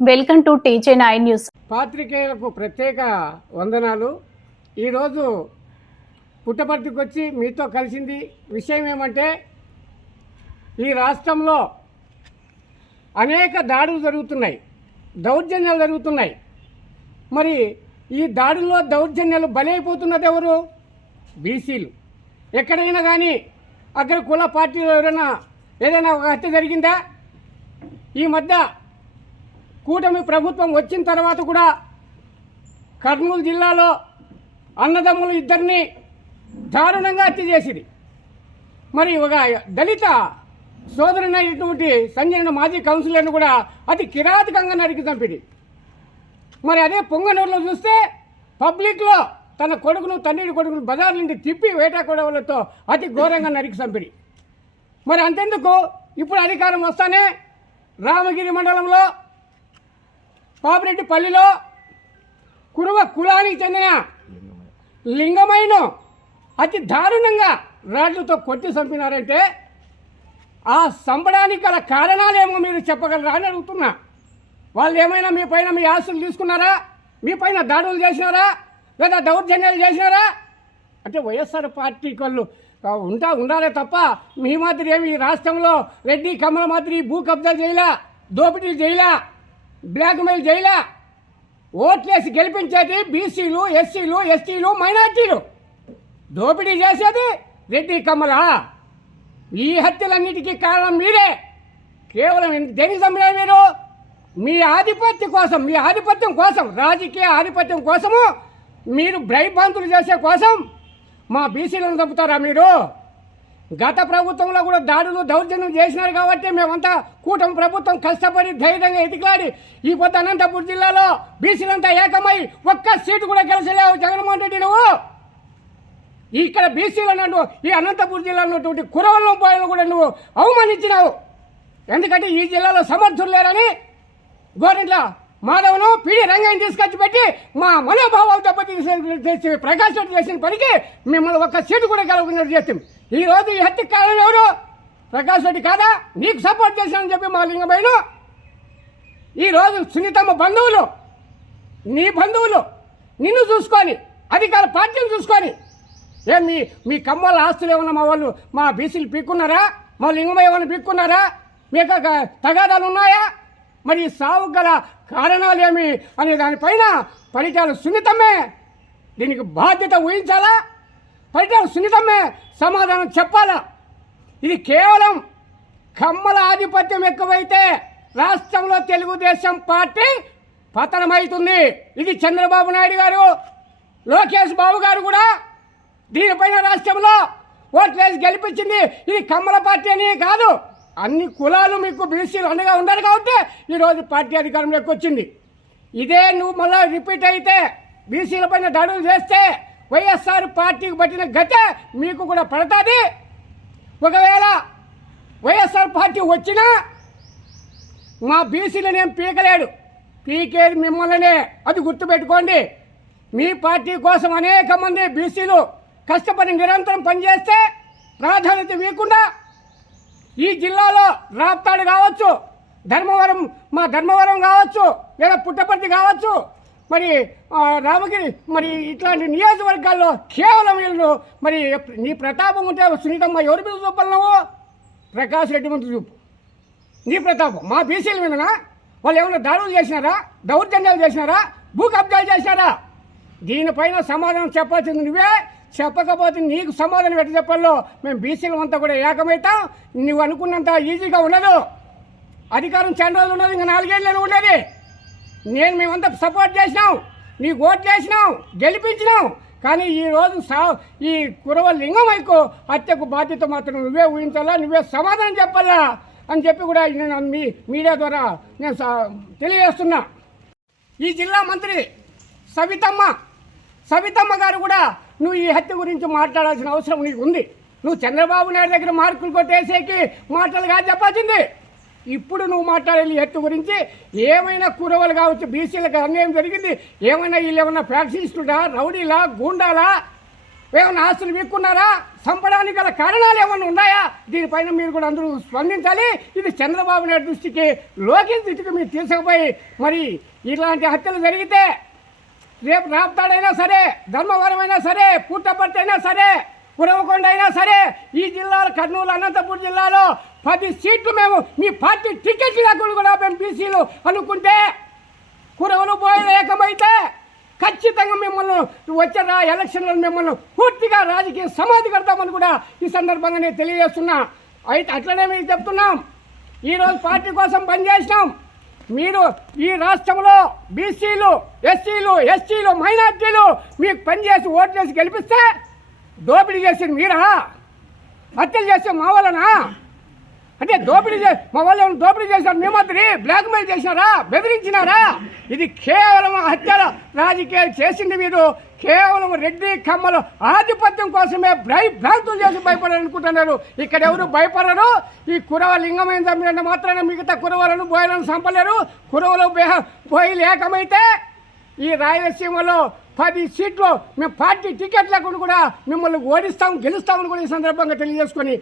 Welcome to TJ nine news. పాత్రికేయులకు ప్రత్యేక వందనాలు. ఈరోజు పుట్టపర్తికి వచ్చి మీతో కలిసింది విషయం ఏమంటే ఈ రాష్ట్రంలో అనేక దాడులు జరుగుతున్నాయి. దౌర్జన్యాలు జరుగుతున్నాయి. మరి ఈ దాడుల్లో దౌర్జన్యాలు బలైపోతున్నది ఎవరు? బీసీలు. ఎక్కడైనా కానీ అక్కడ కుల పార్టీలో ఎవరైనా ఏదైనా ఒక హత్య జరిగిందా? ఈ మధ్య కూటమి ప్రభుత్వం వచ్చిన తర్వాత కూడా కర్నూలు జిల్లాలో అన్నదమ్ములు ఇద్దరిని దారుణంగా హత్య చేసింది. మరి ఒక దళిత సోదరునైనటువంటి సంజయన మాజీ కౌన్సిలర్ను కూడా అతి కిరాతకంగా నరికి చంపిడి మరి అదే పొంగనూరులో చూస్తే పబ్లిక్లో తన కొడుకును తండ్రి కొడుకును బజార్ నుండి తిప్పి వేటాకొడవలతో అతి ఘోరంగా నరికి చంపిడి మరి అంతెందుకు? ఇప్పుడు అధికారం వస్తానే రామగిరి మండలంలో పాపిరెడ్డిపల్లిలో కురువ కులానికి చెందిన లింగమైన అతి దారుణంగా రాడ్లతో కొట్టి చంపినారంటే ఆ సంబడానికి గల కారణాలేమో మీరు చెప్పగలరా అని అడుగుతున్నా. వాళ్ళు ఏమైనా మీ పైన మీ ఆస్తులు తీసుకున్నారా? మీ పైన దాడులు చేసినారా? లేదా దౌర్జన్యాలు చేసినారా? అంటే వైఎస్ఆర్ పార్టీ వాళ్ళు ఉంటా ఉండాలే తప్ప మీ మాదిరి ఏమి రాష్ట్రంలో రెడ్డి కమల మాదిరి భూ కబ్జాలు చేయలా? దోపిడీలు చేయలా? బ్లాక్మెయిల్ చేయలా? ఓట్లేసి గెలిపించేది బీసీలు ఎస్సీలు ఎస్టీలు మైనార్టీలు. దోపిడీ చేసేది రెడ్డి కమలా. ఈ హత్యలన్నిటికీ కారణం మీరే. కేవలం దేనికి చంపారు మీరు. మీ ఆధిపత్యం కోసం మీ ఆధిపత్యం కోసం రాజకీయ ఆధిపత్యం కోసము మీరు భయభ్రాంతులు చేసే కోసం మా బీసీలను చంపుతారా మీరు? గత ప్రభుత్వంలో కూడా దాడులు దౌర్జన్యం చేసినారు కాబట్టి మేమంతా కూటమి ప్రభుత్వం కష్టపడి ధైర్యంగా ఎతికిలాడి ఈ పొద్దు అనంతపురం జిల్లాలో బీసీలంతా ఏకమై ఒక్క సీటు కూడా గెలిచలేవు జగన్మోహన్ రెడ్డి నువ్వు. ఇక్కడ బీసీలో నన్ను ఈ అనంతపురం జిల్లాలో ఉన్నటువంటి కురవల్లం పోయిన కూడా నువ్వు అవమానించినావు. ఎందుకంటే ఈ జిల్లాలో సమర్థులు లేరని గోరింట్ల మాధవను పిడి రంగయ్య తీసుకొచ్చి పెట్టి మా మనోభావాలు దెబ్బతీసి ప్రకాష్ రెడ్డి చేసిన పనికి మిమ్మల్ని ఒక్క సీటు కూడా గెలవకుండా చేస్తాం. ఈ రోజు ఈ హత్య కారణం ఎవరు? ప్రకాష్ రెడ్డి కాదా? నీకు సపోర్ట్ చేశానని చెప్పి మా లింగమైన ఈ రోజు సునీతమ్మ బంధువులు నీ బంధువులు నిన్ను చూసుకొని అధికార పార్టీని చూసుకొని ఏం మీ మీ కమ్మల ఆస్తులు ఏమన్నా మా వాళ్ళు మా బీసీలు పీక్కున్నారా? మా లింగమయ్య ఏమైనా పీక్కున్నారా? మీకు తగాదాలు ఉన్నాయా? మరి సావు గల కారణాలు ఏమి? అనే దానిపైన ఫలితాలు సున్నితమే దీనికి బాధ్యత ఊహించాలా ఫలితాలు సున్నితమే సమాధానం చెప్పాలా? ఇది కేవలం కమ్మల ఆధిపత్యం ఎక్కువైతే రాష్ట్రంలో తెలుగుదేశం పార్టీ పతనమవుతుంది ఇది చంద్రబాబు నాయుడు గారు లోకేష్ బాబు గారు కూడా దీనిపైన రాష్ట్రంలో ఓట్లేసి గెలిపించింది ఇది కమ్మల పార్టీ అని కాదు. అన్ని కులాలు మీకు బీసీలు అండగా ఉన్నారు కాబట్టి ఈరోజు పార్టీ అధికారంలోకి వచ్చింది. ఇదే నువ్వు మళ్ళీ రిపీట్ అయితే బీసీల పైన దాడులు చేస్తే వైఎస్ఆర్ పార్టీకి పట్టిన గతే మీకు కూడా పడుతుంది. ఒకవేళ వైఎస్ఆర్ పార్టీ వచ్చినా మా బీసీలను ఏం పీకలేడు. పీకేది మిమ్మల్నే. అది గుర్తుపెట్టుకోండి. మీ పార్టీ కోసం అనేక మంది బీసీలు కష్టపడి నిరంతరం పనిచేస్తే ప్రాధాన్యత ఇవ్వకుండా ఈ జిల్లాలో రాప్తాడు కావచ్చు ధర్మవరం మా ధర్మవరం కావచ్చు లేదా పుట్టపర్తి కావచ్చు మరి రామగిరి మరి ఇట్లాంటి నియోజకవర్గాల్లో కేవలం వీళ్ళు మరి నీ ప్రతాపం ఉంటే సునీతమ్మ ఎవరి మీద చూపలేవు ప్రకాష్ రెడ్డి ముందు చూపు. నీ ప్రతాపం. మా బీసీల మీదనా? వాళ్ళు ఏమైనా దాడులు చేసినారా? దౌర్జన్యాలు చేసినారా? భూ కబ్జాలు చేసినారా? దీనిపైన సమాధానం చెప్పాల్సింది నువ్వే. చెప్పకపోతే నీకు సమాధానం పెట్టి చెప్పాలో మేము బీసీలు అంతా కూడా ఏకమవుతాం. నువ్వు అనుకున్నంత ఈజీగా ఉండదు. అధికారం చాలా రోజులు ఉన్నది ఇంకా నాలుగేళ్ళు ఉండేది నేను మేమంతా సపోర్ట్ చేసినాం. నీకు ఓట్లు వేసినాం గెలిపించినాం. కానీ ఈ రోజు సా ఈ కురవ లింగం అయికో హత్యకు బాధ్యత మాత్రం నువ్వే ఊహించాలా నువ్వే సమాధానం చెప్పాలా అని చెప్పి కూడా నేను మీ మీడియా ద్వారా నేను తెలియజేస్తున్నా. ఈ జిల్లా మంత్రి సవితమ్మ సవితమ్మ గారు కూడా నువ్వు ఈ హత్య గురించి మాట్లాడాల్సిన అవసరం నీకు ఉంది. నువ్వు చంద్రబాబు నాయుడు దగ్గర మార్కులు కొట్టేసేకి మాటలుగా చెప్పాల్సింది. ఇప్పుడు నువ్వు మాట్లాడే హత్య గురించి. ఏమైనా కురవలు కావచ్చు బీసీలకు అన్యాయం జరిగింది. ఏమైనా వీళ్ళు ఏమైనా ఫ్యాక్షనిస్టుడా రౌడీలా గూండాలా? ఏమైనా ఆస్తులు వీక్కున్నారా? చంపడానికి గల కారణాలు ఏమైనా ఉన్నాయా? దీనిపైన మీరు కూడా అందరూ స్పందించాలి. ఇది చంద్రబాబు నాయుడు దృష్టికి లోకేష్ దృష్టికి మీరు తీసుకుపోయి మరి ఇలాంటి హత్యలు జరిగితే రేపు రాప్తాడైనా సరే ధర్మవరం అయినా సరే పుట్టపర్తి అయినా సరే కురవకొండ అయినా సరే ఈ జిల్లాలో కర్నూలు అనంతపురం జిల్లాలో పది సీట్లు మేము మీ పార్టీ టికెట్ లేకుండా కూడా మేము బీసీలు అనుకుంటే కురవలు పోయిన ఏకమైతే ఖచ్చితంగా మిమ్మల్ని వచ్చే రా ఎలక్షన్లో మిమ్మల్ని పూర్తిగా రాజకీయ సమాధి కడతామని కూడా ఈ సందర్భంగా నేను తెలియజేస్తున్నా. అయితే అట్లనే మేము చెప్తున్నాం. ఈరోజు పార్టీ కోసం పనిచేసినాం. మీరు ఈ రాష్ట్రంలో బీసీలు ఎస్సీలు ఎస్టీలు మైనార్టీలు మీకు పనిచేసి ఓట్లేసి గెలిపిస్తే దోపిడీ చేసింది మీరా? హత్యలు చేసే మా వలనా అంటే దోపిడీ చే మా వాళ్ళు ఏమైనా దోపిడీ చేశారు? మేమంత్రి బ్లాక్మెయిల్ చేశారా? బెదిరించినారా? ఇది కేవలం హత్యల రాజకీయాలు చేసింది మీరు. కేవలం రెడ్డి కమ్మలు ఆధిపత్యం కోసమే భయ భ్రాంతులు చేసి భయపడాలనుకుంటున్నారు ఇక్కడ ఎవరు భయపడరు? ఈ కురవ లింగమైన మాత్రమే మిగతా కురవలను బోయలను చంపలేరు. కురవలు బోయిలు ఏకమైతే ఈ రాయలసీమలో పది సీట్లు మేము పార్టీ టికెట్ లేకుండా కూడా మిమ్మల్ని ఓడిస్తాం గెలుస్తామని కూడా ఈ సందర్భంగా తెలియజేసుకొని